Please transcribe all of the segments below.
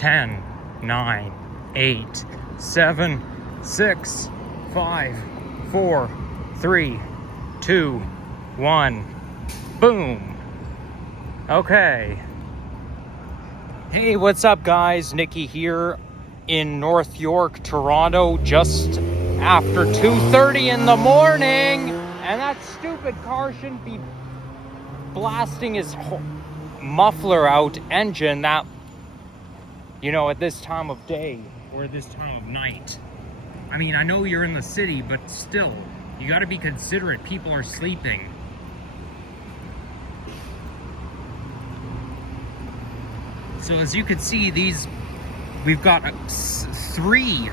10, 9, 8, 7, 6, 5, 4, 3, 2, 1. Boom. Okay. Hey, what's up, guys? Nikki here in North York, Toronto, just after 2:30 in the morning. And that stupid car shouldn't be blasting his muffler out engine that, you know, at this time of day or this time of night. I mean, I know you're in the city, but still, you got to be considerate. People are sleeping. So as you can see, we've got three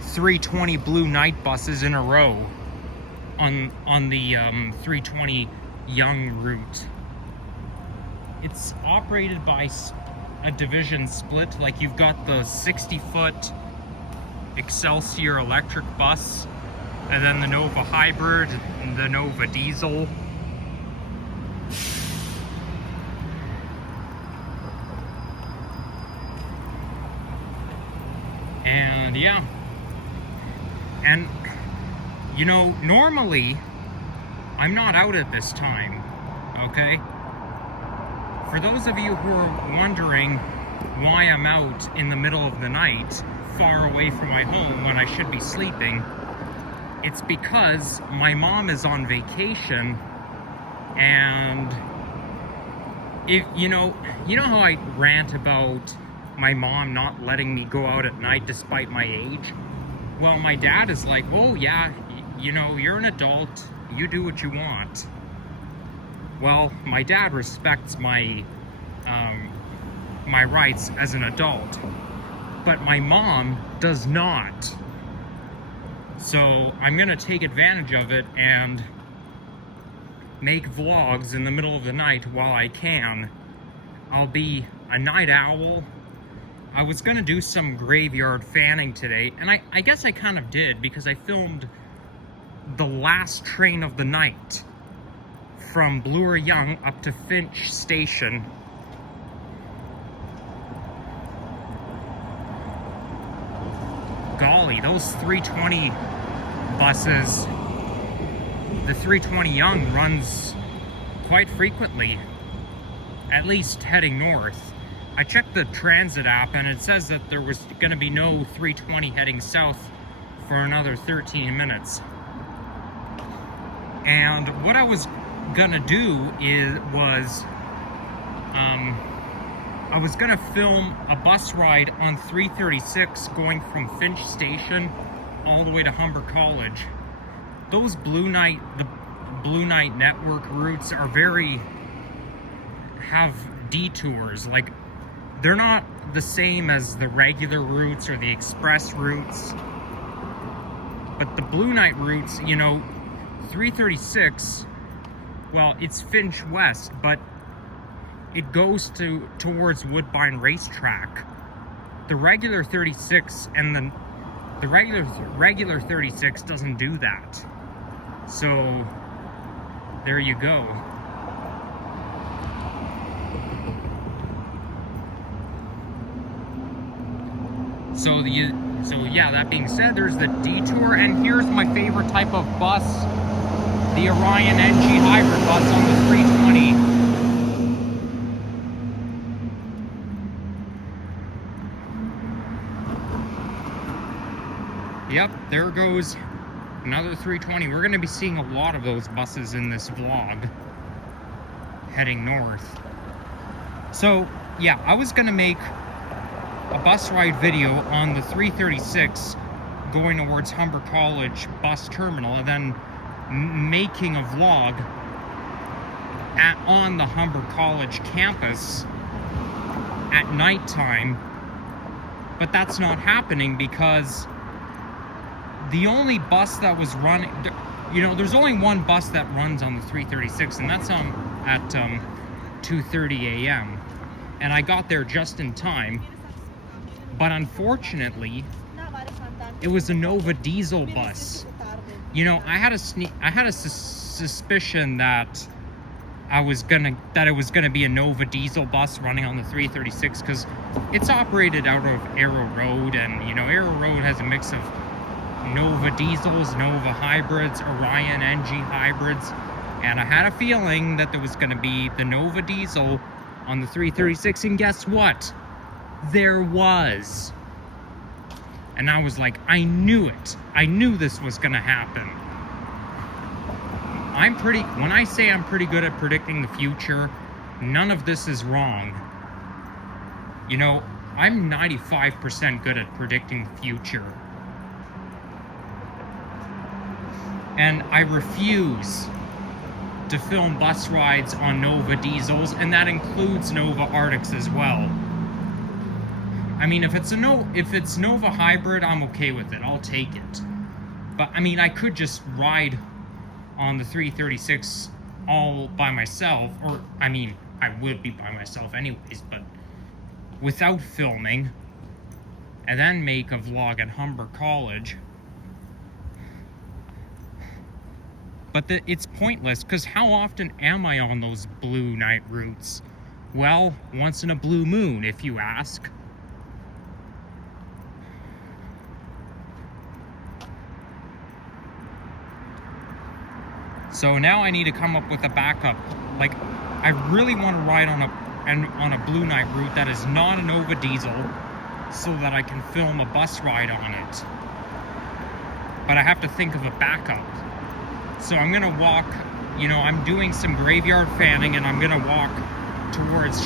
320 blue night buses in a row on the 320 Yonge route. It's operated by a division split. Like, you've got the 60-foot Excelsior electric bus, and then the Nova hybrid, and the Nova diesel. And yeah, and you know, normally I'm not out at this time, okay? For those of you who are wondering why I'm out in the middle of the night, far away from my home when I should be sleeping, it's because my mom is on vacation. And if you know how I rant about my mom not letting me go out at night despite my age? Well, my dad is like, oh yeah, you know, you're an adult, you do what you want. Well, my dad respects my my rights as an adult, but my mom does not. So I'm gonna take advantage of it and make vlogs in the middle of the night while I can. I'll be a night owl. I was gonna do some graveyard fanning today, and I guess I kind of did, because I filmed the last train of the night from Yonge up to Finch Station. Golly, those 320 buses, the 320 Yonge runs quite frequently, at least heading north. I checked the transit app and it says that there was going to be no 320 heading south for another 13 minutes. And what I was gonna do was I was gonna film a bus ride on 336 going from Finch Station all the way to Humber College. Those the Blue Night Network routes are have detours. Like, they're not the same as the regular routes or the express routes. But the Blue Night routes, you know, 336, well, it's Finch West, but it goes towards Woodbine Racetrack. The regular 36 and the regular 36 doesn't do that. So there you go. So yeah, that being said, there's the detour, and here's my favorite type of bus, the Orion NG hybrid bus on the 320. Yep, there goes another 320. We're going to be seeing a lot of those buses in this vlog heading north. So yeah, I was going to make a bus ride video on the 336 going towards Humber College bus terminal, and then making a vlog on the Humber College campus at nighttime. But that's not happening because the only bus that was running, you know, there's only one bus that runs on the 336, and that's at 2:30 a.m. And I got there just in time. But unfortunately, it was a Nova diesel bus. You know, I had a suspicion that it was gonna be a Nova diesel bus running on the 336, because it's operated out of Arrow Road, and you know, Arrow Road has a mix of Nova diesels, Nova hybrids, Orion NG hybrids, and I had a feeling that there was gonna be the Nova diesel on the 336, and guess what? There was. And I was like, I knew it. I knew this was gonna happen. When I say I'm pretty good at predicting the future, none of this is wrong. You know, I'm 95% good at predicting the future. And I refuse to film bus rides on Nova diesels, and that includes Nova Arctics as well. I mean, if it's Nova hybrid, I'm okay with it. I'll take it. But I mean, I could just ride on the 336 all by myself, or I mean, I would be by myself anyways, but without filming, and then make a vlog at Humber College. But it's pointless, because how often am I on those blue night routes? Well, once in a blue moon, if you ask. So now I need to come up with a backup. Like, I really want to ride on a blue night route that is not a Nova diesel, so that I can film a bus ride on it. But I have to think of a backup. So I'm gonna walk, you know, I'm doing some graveyard fanning, and I'm gonna walk towards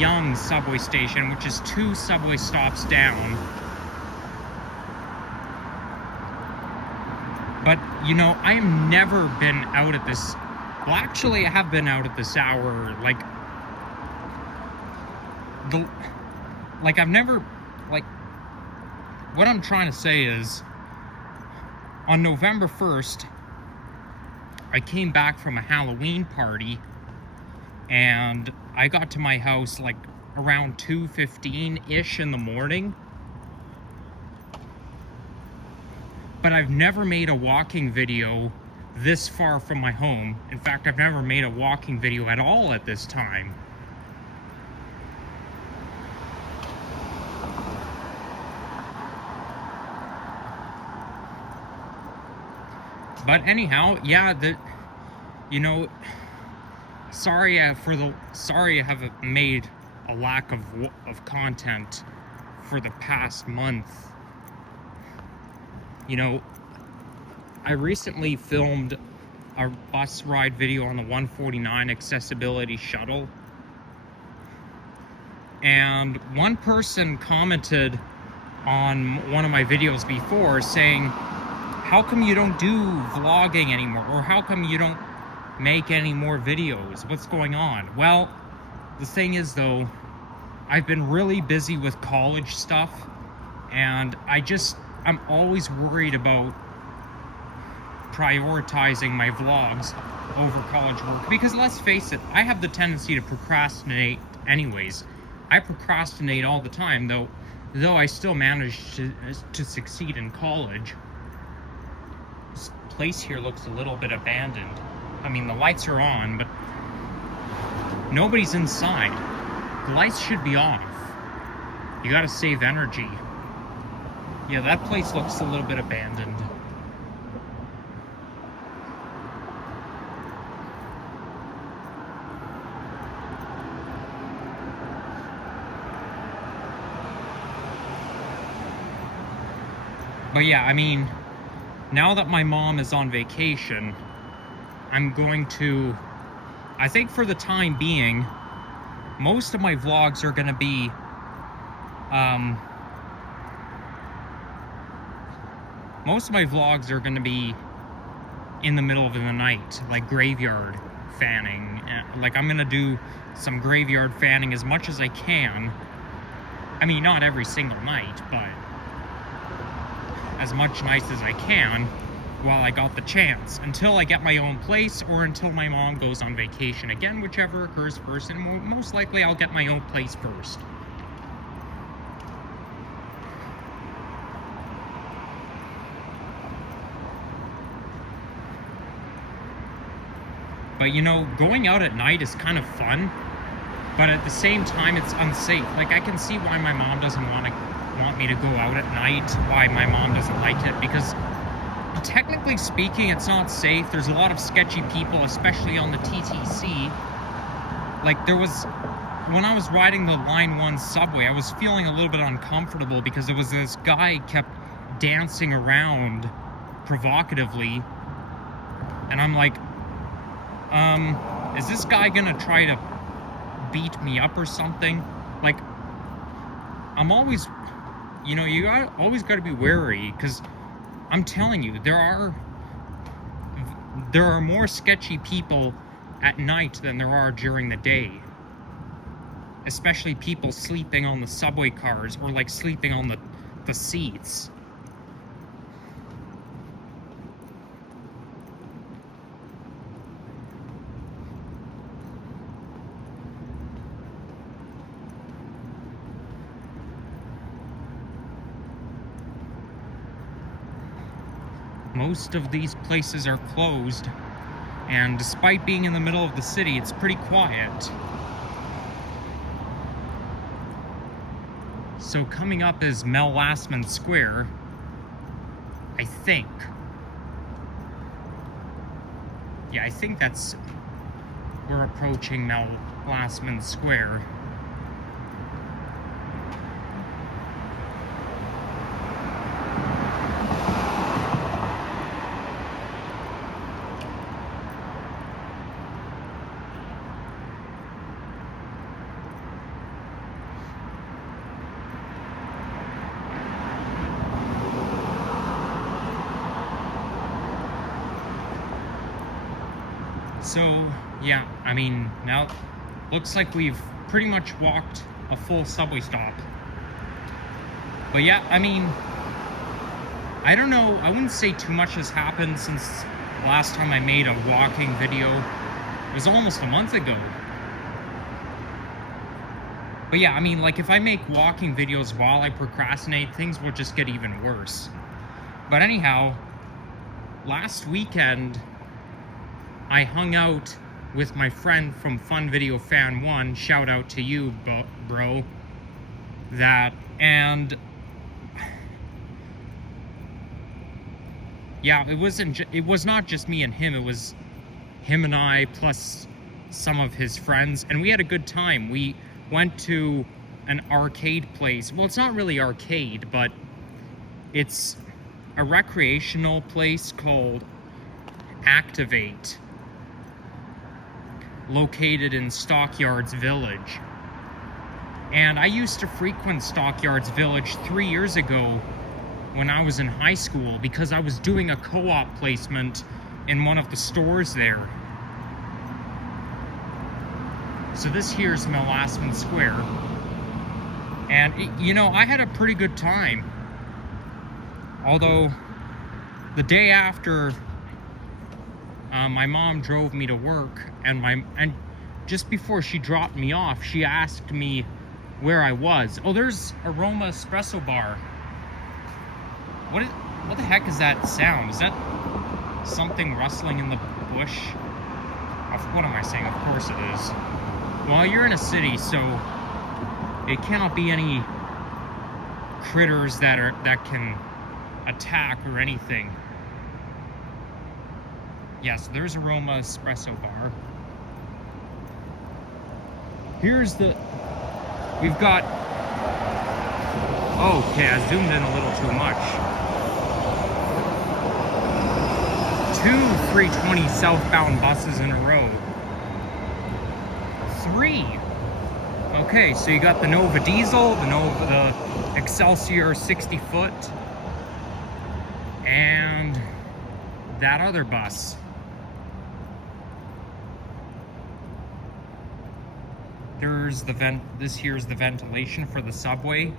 Yonge subway station, which is 2 subway stops down. But, you know, I have never been out at this... Well, actually, I have been out at this hour, like... I've never... Like, what I'm trying to say is, on November 1st, I came back from a Halloween party, and I got to my house, like, around 2:15-ish in the morning. But I've never made a walking video this far from my home. In fact, I've never made a walking video at all at this time. But anyhow, yeah, you know, sorry I haven't made a lack of content for the past month. You know, I recently filmed a bus ride video on the 149 accessibility shuttle, and one person commented on one of my videos before saying, how come you don't do vlogging anymore, or how come you don't make any more videos? What's going on? Well, the thing is though, I've been really busy with college stuff, and I'm always worried about prioritizing my vlogs over college work, because let's face it, I have the tendency to procrastinate anyways. I procrastinate all the time, though I still manage to succeed in college. This place here looks a little bit abandoned. I mean, the lights are on, but nobody's inside. The lights should be off. You gotta save energy. Yeah, that place looks a little bit abandoned. But yeah, I mean, now that my mom is on vacation, I'm going to, I think for the time being, most of my vlogs are going to be, in the middle of the night, like graveyard fanning. Like, I'm going to do some graveyard fanning as much as I can. I mean, not every single night, but as much nights as I can while I got the chance, until I get my own place or until my mom goes on vacation again, whichever occurs first, and most likely I'll get my own place first. But you know, going out at night is kind of fun, but at the same time it's unsafe. Like, I can see why my mom doesn't want me to go out at night, why my mom doesn't like it, because technically speaking, it's not safe. There's a lot of sketchy people, especially on the TTC. Like, when I was riding the Line 1 subway, I was feeling a little bit uncomfortable because there was this guy kept dancing around provocatively, and I'm like, is this guy gonna try to beat me up or something? Like, I'm always, you know, always got to be wary, because I'm telling you, there are more sketchy people at night than there are during the day. Especially people sleeping on the subway cars, or like sleeping on the seats. Most of these places are closed, and despite being in the middle of the city, it's pretty quiet. So coming up is Mel Lastman Square, I think. Yeah, I think we're approaching Mel Lastman Square. So, yeah, I mean, now looks like we've pretty much walked a full subway stop. But yeah, I mean, I don't know, I wouldn't say too much has happened since the last time I made a walking video. It was almost a month ago. But yeah, I mean, like, if I make walking videos while I procrastinate, things will just get even worse. But anyhow, last weekend, I hung out with my friend from Fun Video Fan 1, shout out to you, bro, and yeah, it was not just me and him, it was him and I, plus some of his friends, and we had a good time. We went to an arcade place. Well, it's not really arcade, but it's a recreational place called Activate, located in Stockyards Village. And I used to frequent Stockyards Village 3 years ago when I was in high school, because I was doing a co-op placement in one of the stores there. So this here's Mel Lastman Square. And, you know, I had a pretty good time. Although, the day after, my mom drove me to work, and just before she dropped me off, she asked me where I was. Oh, there's Aroma Espresso Bar. What the heck is that sound? Is that something rustling in the bush? What am I saying? Of course it is. Well, you're in a city, so it cannot be any critters that can attack or anything. Yes, there's Aroma Espresso Bar. We've got, okay, I zoomed in a little too much. 2 320 southbound buses in a row. 3. Okay, so you got the Nova Diesel, the Excelsior 60 foot, and that other bus. There's the this here's the ventilation for the subway.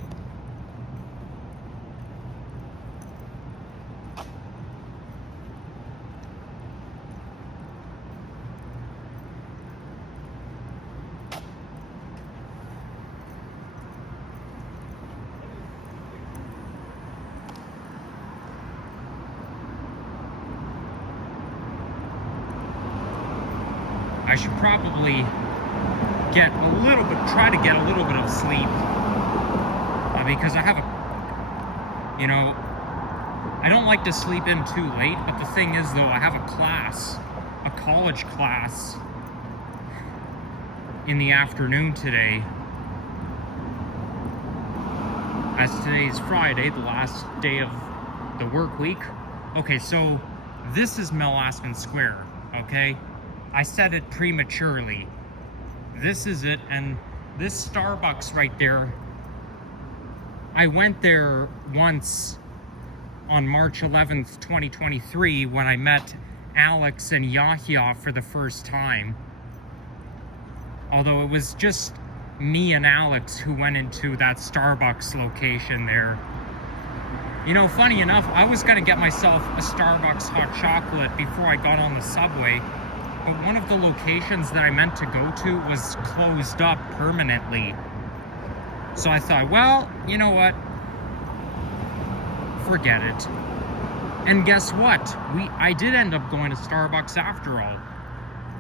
I should probably try to get a little bit of sleep, because I have I don't like to sleep in too late, but the thing is though, I have a college class in the afternoon today, as today is Friday, the last day of the work week. Okay, so this is Melaskin Square, okay? I said it prematurely. This is it, and this Starbucks right there, I went there once on March 11th, 2023, when I met Alex and Yahya for the first time. Although it was just me and Alex who went into that Starbucks location there. Funny enough, I was gonna get myself a Starbucks hot chocolate before I got on the subway, but one of the locations that I meant to go to was closed up permanently. So I thought, well, you know what? Forget it. And guess what? I did end up going to Starbucks after all.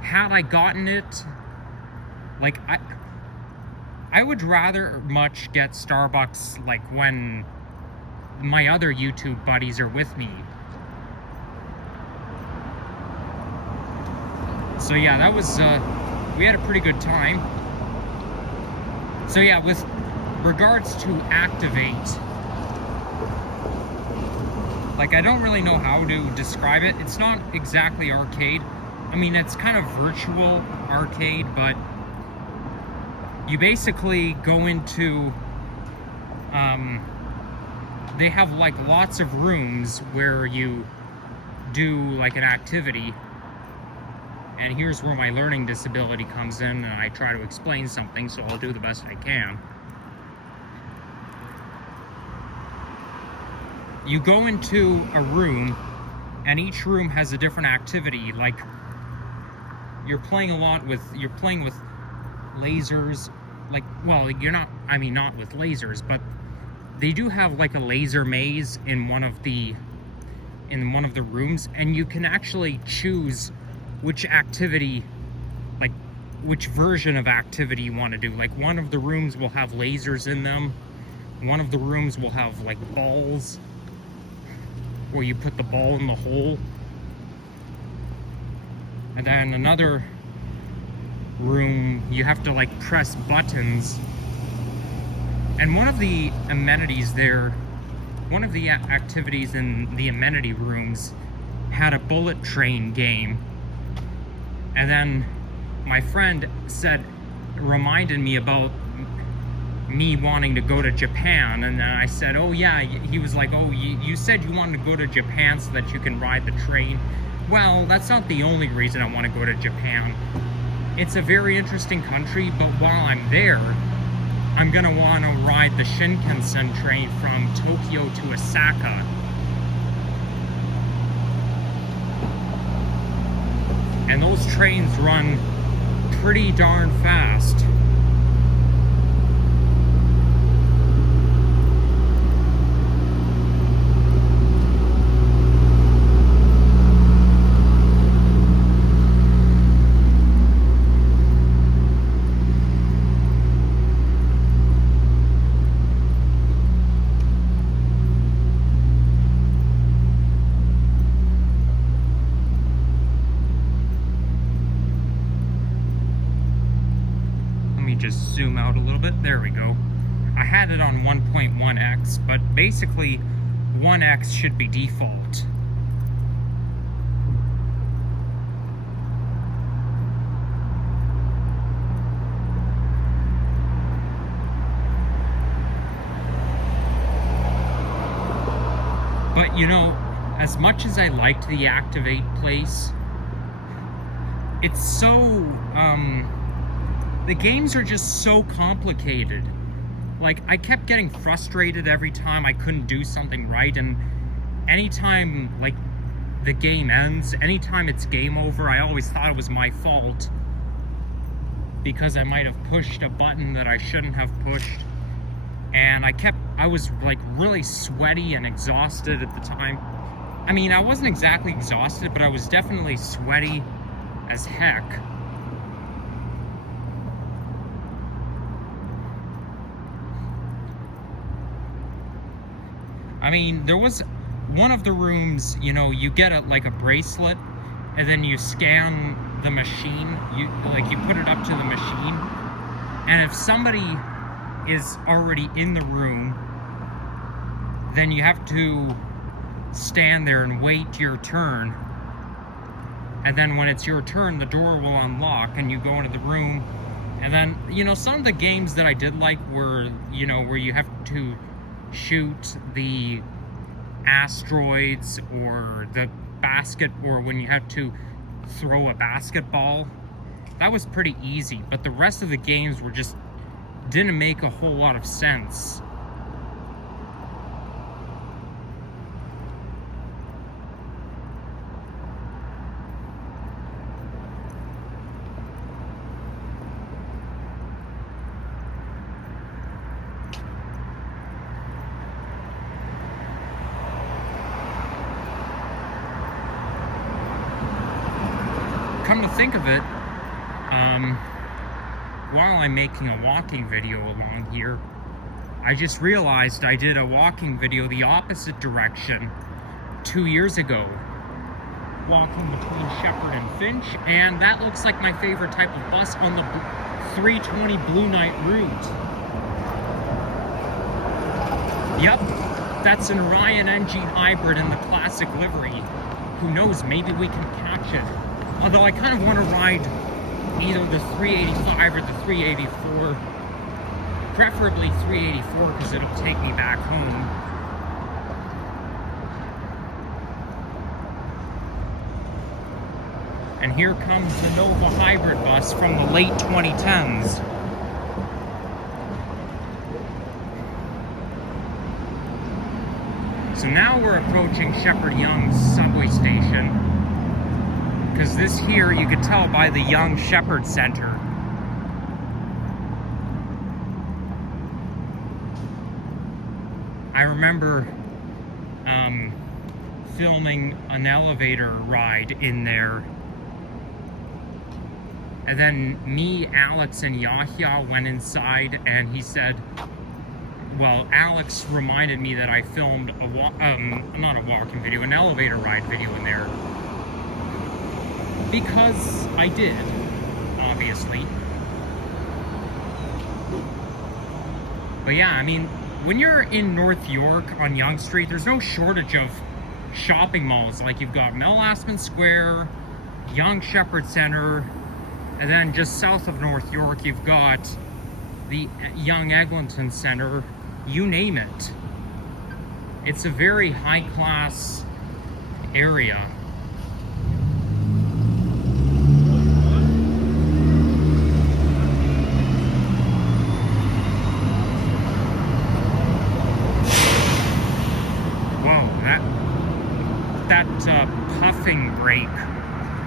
Had I gotten it, like, I would rather much get Starbucks like when my other YouTube buddies are with me. So yeah, that was, we had a pretty good time. So yeah, with regards to Activate, like, I don't really know how to describe it. It's not exactly arcade. I mean, it's kind of virtual arcade, but you basically go into, they have like lots of rooms where you do like an activity. And here's where my learning disability comes in, and I try to explain something, so I'll do the best I can. You go into a room, and each room has a different activity. Like, you're playing with lasers. Like, well, not with lasers, but they do have like a laser maze in one of the rooms, and you can actually choose which activity, like which version of activity you want to do. Like, one of the rooms will have lasers in them, one of the rooms will have like balls where you put the ball in the hole, and then another room you have to like press buttons. And one of the amenities there, one of the activities in the amenity rooms had a bullet train game. And then my friend reminded me about me wanting to go to Japan, and then I said, oh yeah, he was like, oh, you said you wanted to go to Japan so that you can ride the train. Well, that's not the only reason I want to go to Japan. It's a very interesting country, but while I'm there, I'm gonna want to ride the Shinkansen train from Tokyo to Osaka. And those trains run pretty darn fast. Just zoom out a little bit. There we go. I had it on 1.1x, but basically 1x should be default. But as much as I liked the Activate place, it's so the games are just so complicated. Like, I kept getting frustrated every time I couldn't do something right, and anytime, like, the game ends, anytime it's game over, I always thought it was my fault because I might have pushed a button that I shouldn't have pushed. And I was, like, really sweaty and exhausted at the time. I mean, I wasn't exactly exhausted, but I was definitely sweaty as heck. I mean, there was one of the rooms, you know, you get like a bracelet, and then you scan the machine. You put it up to the machine, and if somebody is already in the room, then you have to stand there and wait your turn. And then when it's your turn, the door will unlock and you go into the room. And then, you know, some of the games that I did like were, you know, where you have to shoot the asteroids or the basket, or when you have to throw a basketball. That was pretty easy, but the rest of the games were just didn't make a whole lot of sense. Come to think of it, while I'm making a walking video along here, I just realized I did a walking video the opposite direction 2 years ago, walking between Shepherd and Finch, and that looks like my favorite type of bus on the 320 Blue Knight route. Yep, that's an Orion NG hybrid in the classic livery. Who knows, maybe we can catch it. Although I kind of want to ride either the 385 or the 384. Preferably 384 because it'll take me back home. And here comes the Nova hybrid bus from the late 2010s. So now we're approaching Shepherd Yonge's subway station. Because this here, you could tell by the Yonge Shepherd Center. I remember filming an elevator ride in there. And then me, Alex, and Yahya went inside, and he said, well, Alex reminded me that I filmed not a walking video, an elevator ride video in there. Because I did, obviously. But yeah, I mean, when you're in North York on Yonge Street, there's no shortage of shopping malls. Like, you've got Mel Aspen Square, Yonge Shepherd Center, and then just south of North York, you've got the Yonge Eglinton Center, you name it. It's a very high-class area. That puffing brake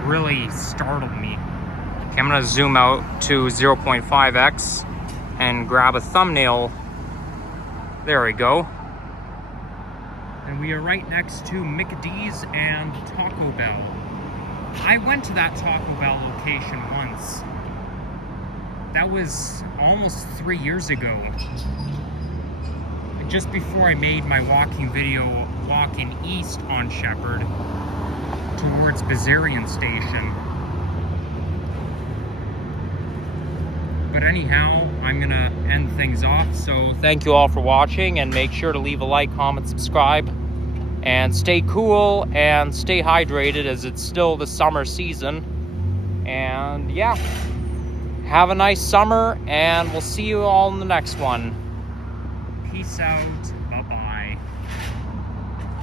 really startled me. Okay, I'm gonna zoom out to 0.5x and grab a thumbnail. There we go. And we are right next to McDee's and Taco Bell. I went to that Taco Bell location once. That was almost 3 years ago. Just before I made my walking video walking east on Shepherd towards Bazarian Station. But anyhow, I'm gonna end things off. So thank you all for watching, and make sure to leave a like, comment, subscribe, and stay cool and stay hydrated as it's still the summer season. And yeah, have a nice summer, and we'll see you all in the next one. Peace out.